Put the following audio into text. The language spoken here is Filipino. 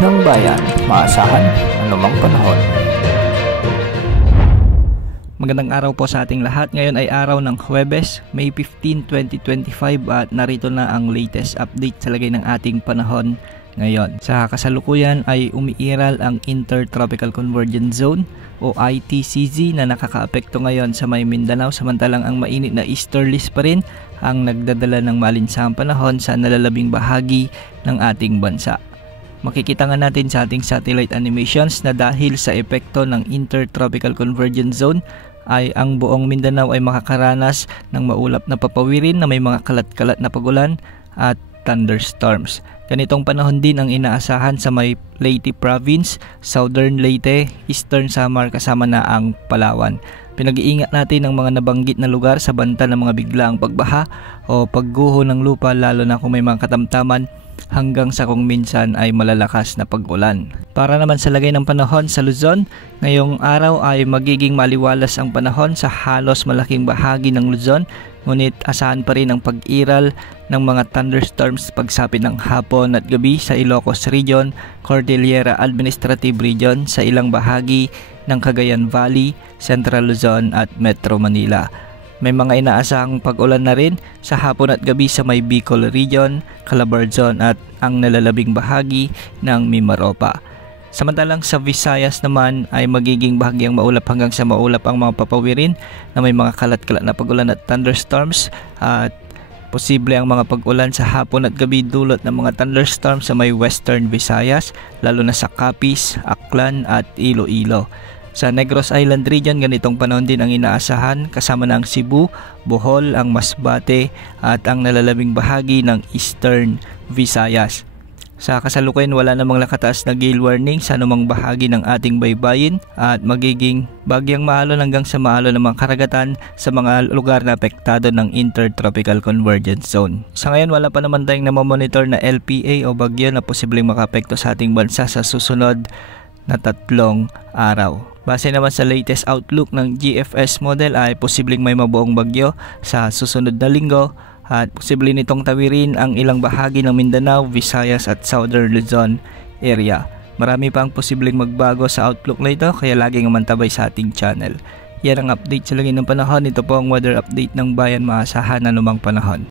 ng bayan, maasahan anumang panahon. Magandang araw po sa ating lahat. Ngayon ay araw ng Huwebes, May 15, 2025 at narito na ang latest update sa lagay ng ating panahon ngayon. Sa kasalukuyan ay umiiral ang Intertropical Convergence Zone o ITCZ na nakakaapekto ngayon sa may Mindanao, samantalang ang mainit na easterlies pa rin ang nagdadala ng malinsahang panahon sa nalalabing bahagi ng ating bansa. Makikita nga natin sa ating satellite animations na dahil sa epekto ng Intertropical Convergence Zone ay ang buong Mindanao ay makakaranas ng maulap na papawirin na may mga kalat-kalat na pagulan at thunderstorms. Ganitong panahon din ang inaasahan sa may Leyte Province, Southern Leyte, Eastern Samar kasama na ang Palawan. Pinag-iingat natin ang mga nabanggit na lugar sa banta ng mga biglaang pagbaha o pagguho ng lupa, lalo na kung may mga katamtaman hanggang sa kung minsan ay malalakas na pag-ulan. Para naman sa lagay ng panahon sa Luzon, ngayong araw ay magiging maliwalas ang panahon sa halos malaking bahagi ng Luzon, ngunit asahan pa rin ang pag-iral ng mga thunderstorms pagsapit ng hapon at gabi sa Ilocos Region, Cordillera Administrative Region, sa ilang bahagi ng Cagayan Valley, Central Luzon at Metro Manila. May mga inaasahang pag-ulan na rin sa hapon at gabi sa may Bicol Region, Calabarzon at ang nalalabing bahagi ng Mimaropa. Samantalang sa Visayas naman ay magiging bahagyang maulap hanggang sa maulap ang mga papawirin na may mga kalat-kalat na pag-ulan at thunderstorms, at posible ang mga pag-ulan sa hapon at gabi dulot ng mga thunderstorms sa may Western Visayas, lalo na sa Capiz, Aklan at Iloilo. Sa Negros Island Region, ganitong panahon din ang inaasahan kasama ng Cebu, Bohol, ang Masbate at ang nalalabing bahagi ng Eastern Visayas. Sa kasalukuyan, wala namang nakataas na gale warning sa anumang bahagi ng ating baybayin at magiging bagyang maalon hanggang sa maalon ng mga karagatan sa mga lugar na apektado ng Intertropical Convergence Zone. Sa ngayon, wala pa naman tayong namamonitor na LPA o bagyo na posibleng makaapekto sa ating bansa sa susunod na 3 araw. Base naman sa latest outlook ng GFS model ay posibleng may mabuong bagyo sa susunod na linggo at posible nitong tawirin ang ilang bahagi ng Mindanao, Visayas at Southern Luzon area. Marami pang posibleng magbago sa outlook na ito, kaya laging mantabay sa ating channel. Yan ang update sa lagay ng panahon. Ito po ang weather update ng bayan, maasahan anumang panahon.